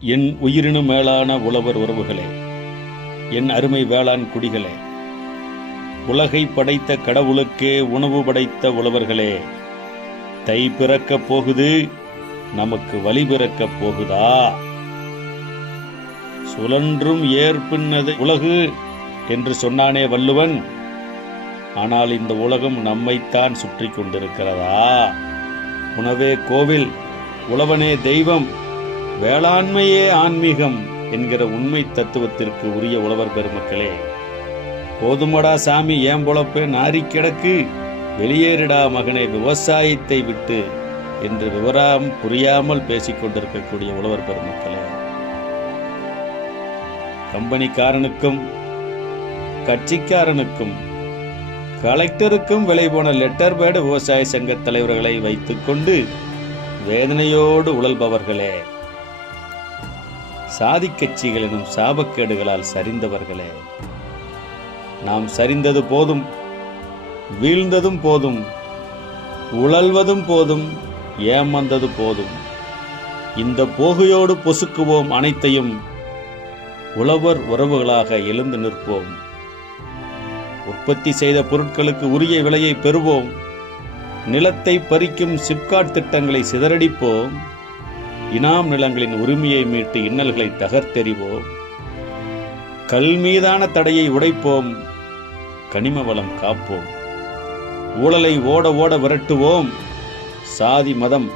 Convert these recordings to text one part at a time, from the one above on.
என் உயிரினும் மேலான உழவர் உறவுகளே, என் அருமை வேளாண் குடிகளே, உலகை படைத்த கடவுளுக்கே உணவு படைத்த உழவர்களே, தை பிறக்கப் போகுது, நமக்கு வழி பிறக்கப் போகுதா? சுழன்றும் ஏற்பின்னது உலகு என்று சொன்னானே வள்ளுவன். ஆனால் இந்த உலகம் நம்மைத்தான் சுற்றி கொண்டிருக்கிறதா? உணவே கோவில், உழவனே தெய்வம், வேளாண்மையே ஆன்மீகம் என்கிற உண்மை தத்துவத்திற்கு உரிய உழவர் பெருமக்களே, போதுமடா சாமி, ஏன் பொழப்பே நாரி கிடக்கு, வெளியேறிடா மகனே விவசாயத்தை விட்டு என்று விவரம் புரியாமல் பேசிக் கொண்டிருக்கக்கூடிய உழவர் பெருமக்களே, கம்பெனிக்காரனுக்கும் கட்சிக்காரனுக்கும் கலெக்டருக்கும் விலை போன லெட்டர் பேட் விவசாய சங்க தலைவர்களை வைத்துக்கொண்டு வேதனையோடு உழல்பவர்களே, சாதி கட்சிகள் எனும் சாபக்கேடுகளால் சரிந்தவர்களே, நாம் சரிந்தது போதும், வீழ்ந்ததும் போதும், உழல்வதும் போதும், ஏமாந்தது போதும். இந்த போகையோடு பொசுக்குவோம் அனைத்தையும், உழவர் உறவுகளாக எழுந்து நிற்போம். உற்பத்தி செய்த பொருட்களுக்கு உரிய விலையை பெறுவோம். நிலத்தை பறிக்கும் சிப்காட் திட்டங்களை சிதறடிப்போம். இனாம் நிலங்களின் உரிமையை மீட்டு இன்னல்களை தகர்த்தெறிவோம். கல் மீதான தடையை உடைப்போம். கனிம வளம் காப்போம். ஊழலை ஓட ஓட விரட்டுவோம். சாதி மதம்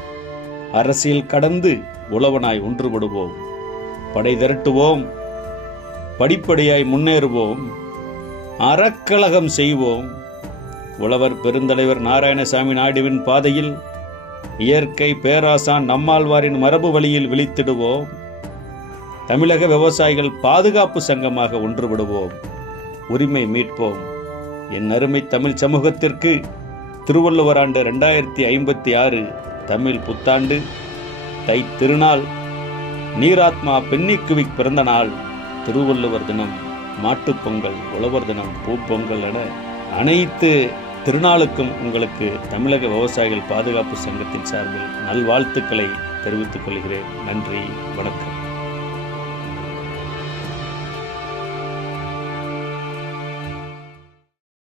அரசியல் கடந்து உழவனாய் ஒன்றுபடுவோம். படை திரட்டுவோம். படிப்படியாய் முன்னேறுவோம். அறக்கழகம் செய்வோம். உழவர் பெருந்தலைவர் நாராயணசாமி நாயுடுவின் பாதையில், இயற்கை பேராசான் நம்மாழ்வாரின் மரபு வழியில் விழித்திடுவோம். தமிழக விவசாயிகள் பாதுகாப்பு சங்கமாக ஒன்றுபடுவோம். உரிமை மீட்போம். என் அருமை தமிழ் சமூகத்திற்கு திருவள்ளுவர் ஆண்டு 2056 தமிழ் புத்தாண்டு, தை திருநாள், நீராத்மா பென்னிக்குவிக் பிறந்த நாள், திருவள்ளுவர் தினம், மாட்டுப்பொங்கல், உழவர் தினம், பூப்பொங்கல் என அனைத்து திருநாளுக்கும் உங்களுக்கு தமிழக விவசாயிகள் பாதுகாப்பு சங்கத்தின் சார்பில் நல்வாழ்த்துக்களை தெரிவித்துக் கொள்கிறேன். நன்றி, வணக்கம்.